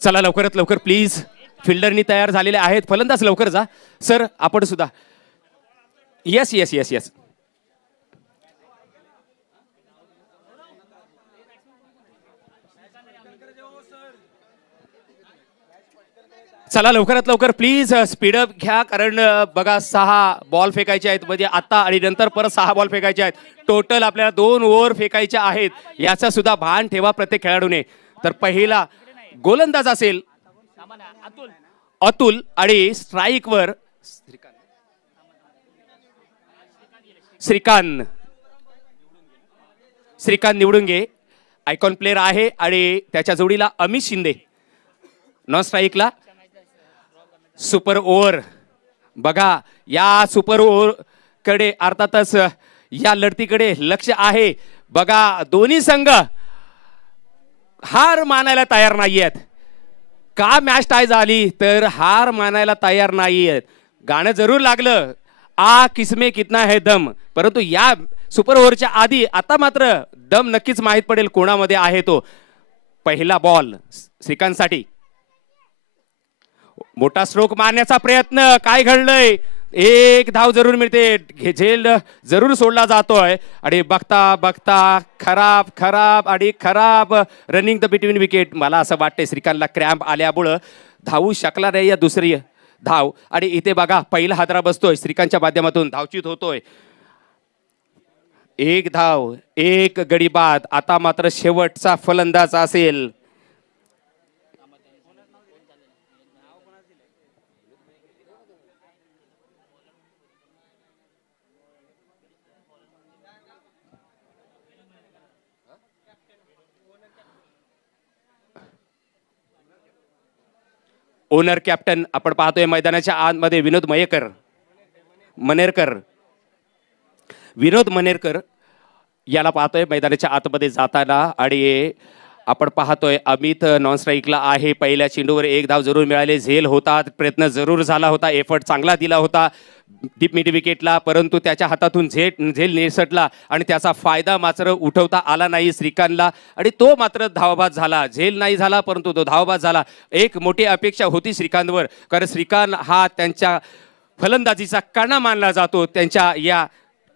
चला लवकरात लवकर प्लीज, फिल्डरनी तयार झालेले आहेत, फलंदाज लवकर जा. सर आपण सुद्धा. Yes yes yes yes. चला लवकरात लवकर प्लीज स्पीडअप घ्या, कारण बघा 6 बॉल फेकायचे आहेत, म्हणजे आता आणि नंतर परत 6 बॉल फेकायचे आहेत. टोटल आपल्याला 2 ओव्हर फेकायच्या आहेत, याचा सुद्धा भान ठेवा प्रत्येक खेळाडूने. तर पहिला गोलंदाज असेल अतुल आणि स्ट्राईकवर श्रीकांत. श्रीकांत निवडून घे, आयकॉन प्लेअर आहे. आणि त्याच्या जोडीला अमित शिंदे नॉन स्ट्राईकला. सुपर ओव्हर बघा, या सुपर ओव्हर कडे अर्थातच या लढतीकडे लक्ष आहे. बघा दोन्ही संघ हार मानायला तयार नाहीयेत. का मॅच टाय झाली तर हार मानायला तयार नाहीयेत. गाणं जरूर लागलं, आ किसमे कितना है दम, परंतु या सुपर ओव्हरच्या आधी आता मात्र दम नक्कीच माहित पडेल कोणामध्ये आहे तो. पहिला बॉल श्रीकांतसाठी. मोठा स्ट्रोक मारण्याचा प्रयत्न, काय घडलंय, एक धाव जरूर मिळते, झेल जरूर सोडला जातोय. आणि बघता बघता खराब खराब आणि खराब रनिंग द बिटवीन विकेट. मला असं वाटतंय श्रीकांतला क्रॅम्प आल्यामुळं धावू शकला नाही या दुसरी धाव. आणि इथे बघा पहिला हादरा बसतोय, श्रीकांतच्या माध्यमातून धावचीत होतोय. एक धाव एक गडी बाद. आता मात्र शेवटचा फलंदाज असेल ओनर कॅप्टन. आपण पाहतोय मैदानाच्या आतमध्ये विनोद मनेरकर. विनोद मनेरकर याला पाहतोय मैदानाच्या आतमध्ये जाताना. आणि आपण पाहतोय अमित नॉन स्ट्राईकला आहे. पहिल्या चेंडूवर एक धाव जरूर मिळाले, झेल होता, प्रयत्न जरूर झाला होता, एफर्ट चांगला दिला होता डीप मिड विकेटला, परंतु त्याच्या हातातून झेल निसटला आणि त्याचा फायदा मात्र उठवता आला नाही श्रीकांतला. आणि तो मात्र धावबाद झाला. झेल नाही झाला परंतु तो धावबाद झाला. एक मोठी अपेक्षा होती श्रीकांतवर, कारण श्रीकांत हा त्यांच्या फलंदाजीचा कणा मानला जातो त्यांच्या या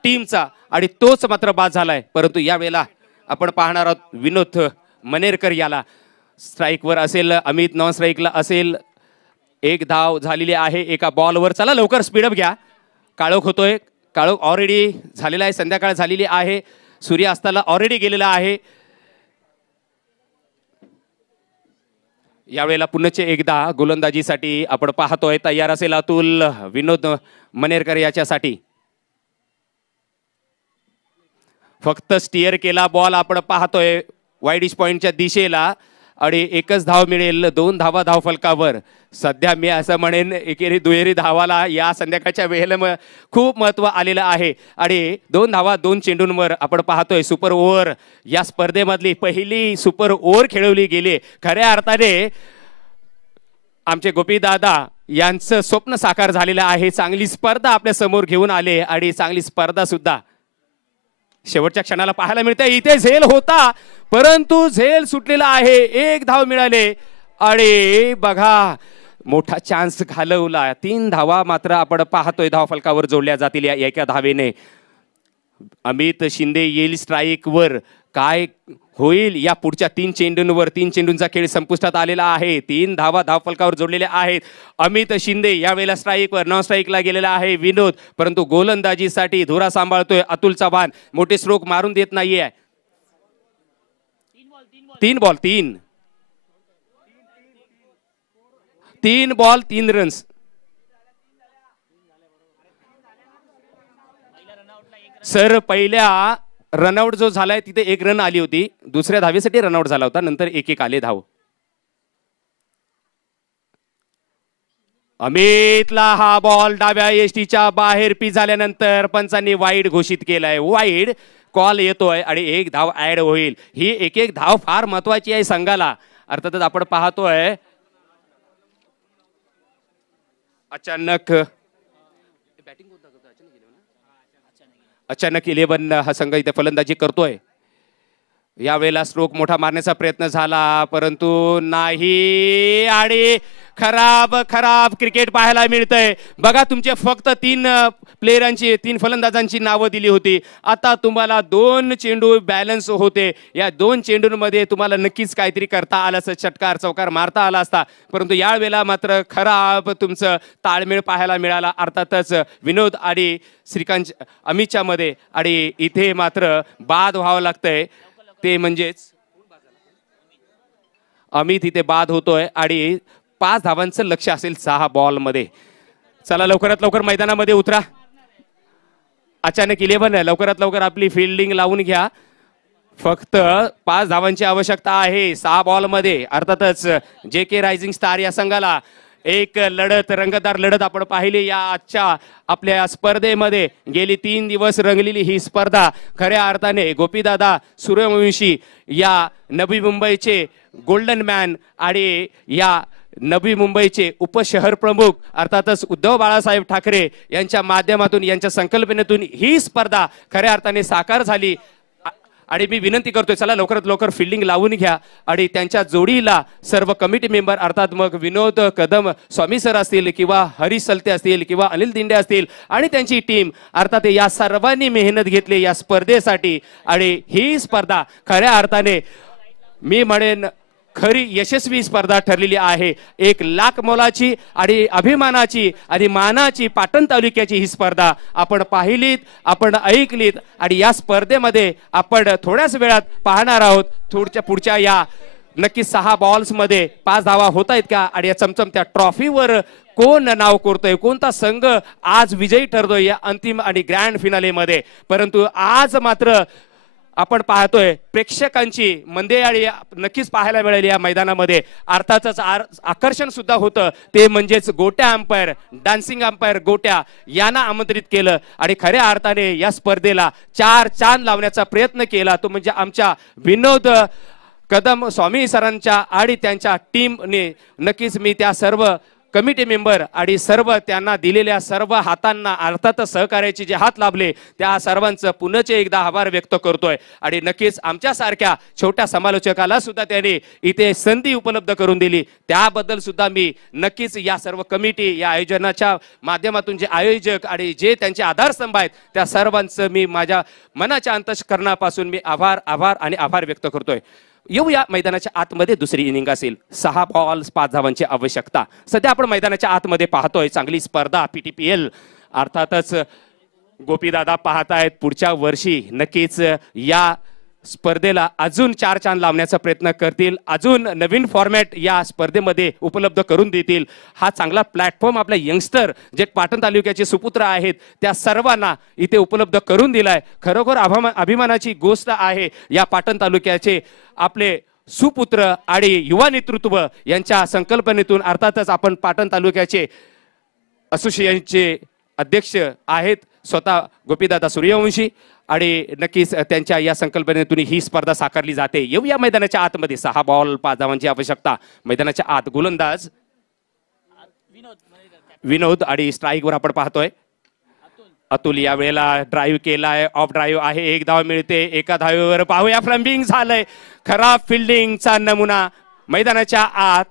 टीमचा, आणि तोच मात्र बाद झालाय. परंतु यावेळेला आपण पाहणार आहोत विनोद मनेरकर याला. स्ट्राईकवर असेल अमित, नॉन स्ट्राईकला असेल. एक धाव झालेली आहे एका बॉलवर. चला लवकर स्पीडअप घ्या, काळोख होतोय. काळोख ऑलरेडी झालेला आहे, संध्याकाळ झालेली आहे, सूर्यास्ताला ऑलरेडी गेलेला आहे. यावेळेला पुन्हा एकदा गोलंदाजीसाठी आपण पाहतोय तयार असेल अतुल. विनोद मनेरकर याच्यासाठी फक्त स्टिअर केला बॉल, आपण पाहतोय वाईडिश पॉइंटच्या दिशेला. आणि एकच धाव मिळेल, 2 धावा धावफलकावर. सध्या मी असं म्हणेन एकेरी दुहेरी धावाला या संध्याकाळच्या वेळेला खूप महत्व आलेलं आहे. आणि 2 धावा 2 चेंडूंवर आपण पाहतोय सुपर ओव्हर या स्पर्धेमधली पहिली सुपर ओव्हर खेळवली गेली. खऱ्या अर्थाने आमचे गोपी दादा यांचं स्वप्न साकार झालेलं आहे. चांगली स्पर्धा आपल्या समोर घेऊन आले आणि चांगली स्पर्धा सुद्धा शेवटच्या क्षणाला पाहायला मिळते. इथे झेल होता परंतु झेल सुटलेला आहे, एक धाव मिळाले. आणि बघा मोठा चान्स घालवला. 3 धावा मात्र आपण पाहतोय धावफलकावर जोडल्या जातील या एका धावेने. अमित शिंदे येईल स्ट्राईकवर. काय होईल या पुढच्या 3 चेंडूंवर? 3 चेंडूंचा खेळ संपुष्टात आलेला आहे. 3 धावा धावफलकावर जोडलेल्या आहेत. अमित शिंदे यावेळेला स्ट्राईकवर. नॉन स्ट्राईकला गेलेला आहे विनोद, परंतु गोलंदाजीसाठी धुरा सांभाळतोय अतुल चव्हाण. मोठे स्ट्रोक मारून देत नाहीये. 3 बॉल 3 रन्स. सर पहिल्या रनआउट जो झालाय तिथे 1 रन आली होती, दुसऱ्या धावेसाठी रनआउट झाला होता, नंतर 1-1 आले धाव. अमितला हा बॉल डाव्या एसटीच्या बाहेर पी झाल्यानंतर पंचांनी वाईड घोषित केलाय. वाईड कॉल येतोय आणि 1 धाव ऍड होईल. ही एक धाव फार महत्वाची आहे संघाला. अर्थातच आपण पाहतोय अचानक 11 हा संघ इथे फलंदाजी करतोय. यावेळेला स्ट्रोक मोठा मारण्याचा प्रयत्न झाला परंतु नाही आणि खराब खराब क्रिकेट पाहायला मिळतंय. बघा तुमचे फक्त 3 प्लेयरांची 3 फलंदाजांची नावं दिली होती. आता तुम्हाला 2 चेंडू बॅलन्स होते. या 2 चेंडूंमध्ये तुम्हाला नक्कीच काहीतरी करता आलं असतं, षटकार चौकार मारता आला असता. परंतु यावेळेला मात्र खराब तुमचं ताळमेळ पाहायला मिळाला. अर्थातच विनोद आणि श्रीकांत अमितच्या मध्ये आणि इथे मात्र बाद व्हावं लागतंय. ते म्हणजेच अमित इथे बाद होतोय आणि 5 धावांचं लक्ष असेल 6 बॉलमध्ये. चला लवकरात लवकर मैदानामध्ये उतरा. अचानक 11 लवकरात लवकर आपली फिल्डिंग लावून घ्या. फक्त 5 धावांची आवश्यकता आहे 6 बॉलमध्ये. अर्थातच जे के रायझिंग स्टार या संघाला एक लढत रंगतदार लढत आपण पाहिली या आजच्या आपल्या स्पर्धेमध्ये. गेली 3 दिवस रंगलेली ही स्पर्धा खऱ्या अर्थाने गोपीदादा सूर्यवंशी या नवी मुंबईचे गोल्डन मॅन आणि या नवी मुंबईचे उपशहर प्रमुख अर्थातच उद्धव बाळासाहेब ठाकरे यांच्या माध्यमातून यांच्या संकल्पनेतून ही स्पर्धा खऱ्या अर्थाने साकार झाली. आणि मी विनंती करतोय चला लवकरात लवकर फिल्डिंग लावून घ्या आणि त्यांच्या जोडीला सर्व कमिटी मेंबर अर्थात मग विनोद कदम स्वामी सर असतील किंवा हरीश सलते असतील किंवा अनिल दिंडे असतील आणि त्यांची टीम अर्थात या सर्वांनी मेहनत घेतली या स्पर्धेसाठी. आणि ही स्पर्धा खऱ्या अर्थाने मी म्हणेन खरी यशस्वी स्पर्धा ठरलेली आहे. 1 लाख मोलाची आणि अभिमानाची आणि मानाची पाटण तालुक्याची ही स्पर्धा आपण पाहिलीत, आपण ऐकलीत आणि या स्पर्धेमध्ये आपण थोड्याच वेळात पाहणार आहोत. पुढच्या या नक्की 6 बॉल्समध्ये 5 धावा होत आहेत का आणि या चमचमत्या ट्रॉफीवर कोण नाव कोरतोय, कोणता संघ आज विजयी ठरतोय या अंतिम आणि ग्रँड फिनालेमध्ये. परंतु आज मात्र आपण पाहतोय प्रेक्षकांची मंडळी नक्कीच पाहायला मिळाली या मैदानामध्ये. अर्थातच आकर्षण सुद्धा होतं ते म्हणजेच गोट्या अंपायर डान्सिंग अंपायर गोट्या यांना आमंत्रित केलं आणि खऱ्या अर्थाने या स्पर्धेला 4 चांद लावण्याचा प्रयत्न केला तो म्हणजे आमच्या विनोद कदम स्वामी सरांच्या आणि त्यांच्या टीमने. नक्कीच मी त्या सर्व कमिटी मेंबर आणि सर्व त्यांना दिलेल्या सर्व हातांना अर्थात सहकार्याचे जे हात लाभले त्या सर्वांचं पुनःच एकदा आभार व्यक्त करतोय. आणि नक्कीच आमच्यासारख्या छोट्या समालोचकाला सुद्धा त्यांनी इथे संधी उपलब्ध करून दिली त्याबद्दल सुद्धा मी नक्कीच या सर्व कमिटी या आयोजनाच्या माध्यमातून जे आयोजक आणि जे त्यांचे आधारस्तंभ आहेत त्या सर्वांचं मी माझ्या मनाच्या अंतःकरणापासून मी आभार व्यक्त करतोय. येऊया मैदानाच्या आतमध्ये. दुसरी इनिंग असेल 6 बॉल्स 5 धावांची आवश्यकता. सध्या आपण मैदानाच्या आतमध्ये पाहतोय चांगली स्पर्धा PTPL अर्थातच गोपीदादा पाहतायत. पुढच्या वर्षी नक्कीच या स्पर्धेला अजून 4 चांद लावण्याचा प्रयत्न करतील, अजून नवीन फॉर्मॅट या स्पर्धेमध्ये उपलब्ध करून देतील. हा चांगला प्लॅटफॉर्म आपल्या यंगस्टर जे पाटण तालुक्याचे सुपुत्र आहेत त्या सर्वांना इथे उपलब्ध करून दिलाय. खरोखर अभिमानाची गोष्ट आहे. या पाटण तालुक्याचे आपले सुपुत्र आणि युवा नेतृत्व यांच्या संकल्पनेतून अर्थातच आपण पाटण तालुक्याचे असोसिएशनचे अध्यक्ष आहेत स्वतः गोपीदादा सूर्यवंशी आणि नक्कीच त्यांच्या या संकल्पनेतून ही स्पर्धा साकारली जाते. येऊया मैदानाच्या आतमध्ये. 6 बॉल 5 धावांची आवश्यकता. मैदानाच्या आत गोलंदाज विनोद आणि स्ट्राईकवर आपण पाहतोय अतुल. या वेळेला ड्राईव्ह केलाय, ऑफ ड्राईव्ह आहे, 1 धाव मिळते. एका धावेवर पाहूया फ्लंबिंग झालंय. खराब फिल्डिंगचा नमुना. मैदानाच्या आत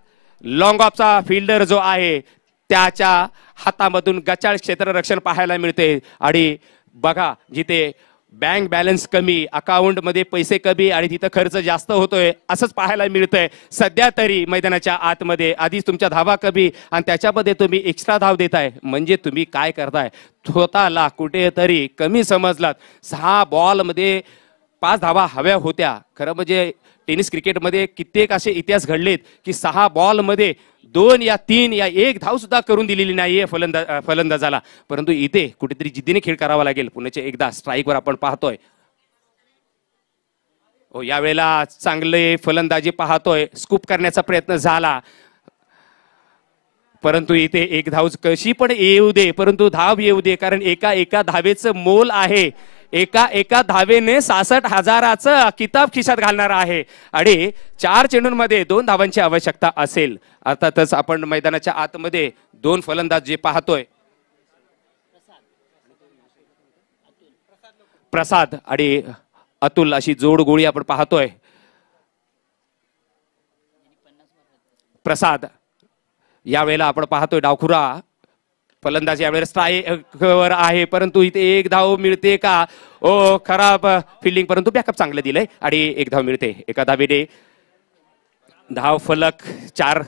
लॉंग ऑफचा फिल्डर जो आहे त्याच्या हातामधून गचाळ क्षेत्ररक्षण पाहायला मिळते. आणि बघा जिथे बँक बॅलन्स कमी, अकाउंट मध्ये पैसे कमी आणि तिथं खर्च जास्त होतोय असंच पाहायला मिळतंय सध्या तरी मैदानाच्या आतमध्ये. आधीच तुमच्या धावा कमी आणि त्याच्यामध्ये तुम्ही एक्स्ट्रा धाव देताय म्हणजे तुम्ही काय करताय, स्वतःला कुठेतरी कमी समजलात. 6 बॉलमध्ये 5 धावा हव्या होत्या. खरं म्हणजे टेनिस क्रिकेटमध्ये कित्येक असे इतिहास घडलेत की 6 बॉलमध्ये 2 या 3 या 1 धाव सुद्धा करून दिलेली नाहीये फलंदाजाला. परंतु इथे कुठेतरी जिद्दीने खेळ करावा लागेल. पुण्याचे एकदा स्ट्राईकवर आपण पाहतोय. हो यावेळेला चांगले फलंदाजी पाहतोय. स्कूप करण्याचा प्रयत्न झाला परंतु इथे 1 धाव कशी पण येऊ दे परंतु धाव येऊ दे कारण एका धावेचं मोल आहे. एका धावेने 66,000चं किताब खिशात घालणार आहे आणि 4 चेंडूंमध्ये 2 धावांची आवश्यकता असेल. अर्थातच आपण मैदानाच्या आतमध्ये 2 फलंदाज जे पाहतोय प्रसाद आणि अतुल अशी जोड गोळी आपण पाहतोय. प्रसाद यावेळेला आपण पाहतोय डावखुरा फलंदाज यावेळेला स्ट्राईकवर आहे, परंतु इथे एक धाव मिळते का? ओ खराब फिल्डिंग, परंतु बॅकअप चांगलं दिलंय आणि एक धाव मिळते. एका धावेने धाव फलक 4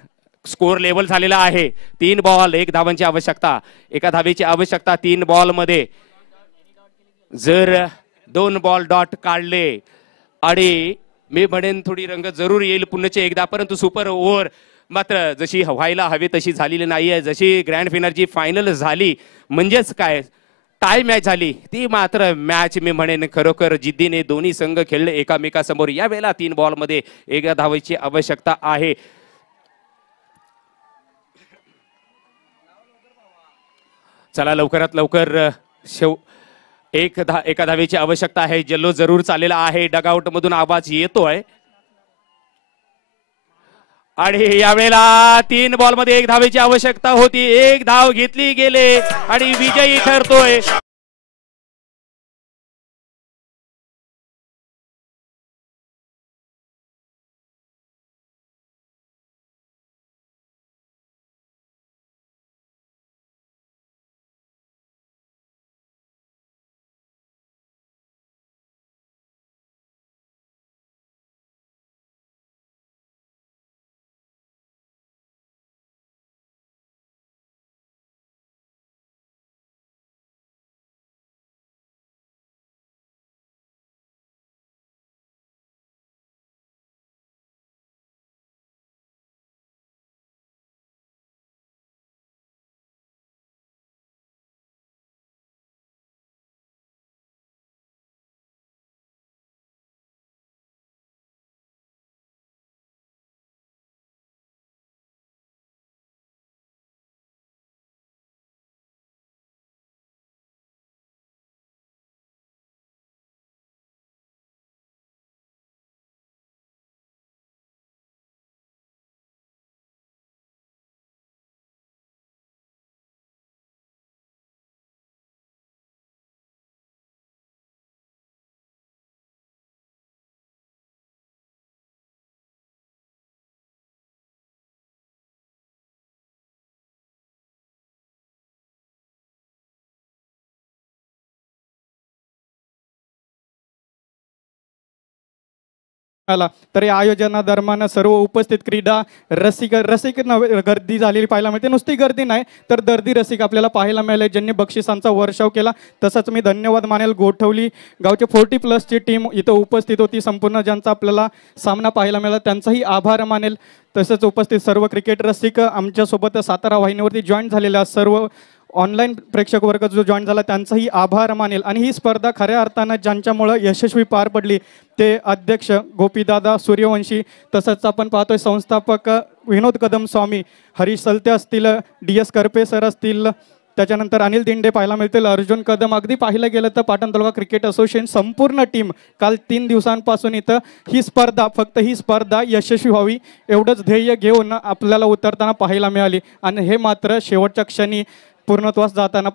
स्कोर लेवल झालेला आहे. 3 बॉल 1 धावांची आवश्यकता, एका धावेची आवश्यकता 3 बॉल मध्ये. जर 2 बॉल डॉट काढले आणि मी म्हणेन थोडी रंगत जरूर येईल पुन्हा एकदा, परंतु सुपर ओव्हर मात्र जशी व्हायला हवी तशी झालेली नाहीये. जशी ग्रँड फिनालची फायनल झाली म्हणजेच काय टाय मॅच झाली, ती मात्र मॅच मी म्हणेन खरोखर जिद्दीने दोन्ही संघ खेळले एकामेकासमोर. या वेळेला 3 बॉल मध्ये 1 धावेची आवश्यकता आहे. चला लवकरात लवकर एका धावेची आवश्यकता आहे. जल्लो जरूर चाललेला आहे, डगआउट मधून आवाज येतोय आणि यावेळेला 3 बॉल मध्ये 1 धावेची आवश्यकता होती. 1 धाव घेतली गेले आणि विजयी ठरतोय आला. तर या आयोजनादरम्यान सर्व उपस्थित क्रीडा रसिक गर्दी झालेली पाहायला मिळते. नुसती गर्दी नाही तर दर्दी रसिक आपल्याला पाहायला मिळाले, ज्यांनी बक्षिसांचा वर्षाव केला. तसंच मी धन्यवाद मानेल गोठवली गावचे 40+ टीम इथं उपस्थित होती. संपूर्ण ज्यांचा आपल्याला सामना पाहायला मिळाला त्यांचाही आभार मानेल. तसंच उपस्थित सर्व क्रिकेट रसिक आमच्यासोबत सातारा वाहिनीवरती जॉईन झालेल्या सर्व ऑनलाईन प्रेक्षक वर्ग जो जॉईन झाला त्यांचाही आभार मानेल. आणि ही स्पर्धा खऱ्या अर्थानं ज्यांच्यामुळं यशस्वी पार पडली ते अध्यक्ष गोपीदादा सूर्यवंशी, तसंच आपण पाहतोय संस्थापक विनोद कदम स्वामी, हरीश सलते असतील, DS करपे सर असतील, त्याच्यानंतर अनिल दिंडे पाहायला मिळतील, अर्जुन कदम. अगदी पाहिलं गेलं तर पाटण तालुका क्रिकेट असोसिएशन संपूर्ण टीम काल 3 दिवसांपासून इथं ही स्पर्धा यशस्वी व्हावी एवढंच ध्येय घेऊन आपल्याला उतरताना पाहायला मिळाली. आणि हे मात्र शेवटच्या क्षणी पूर्णत्वास जाताना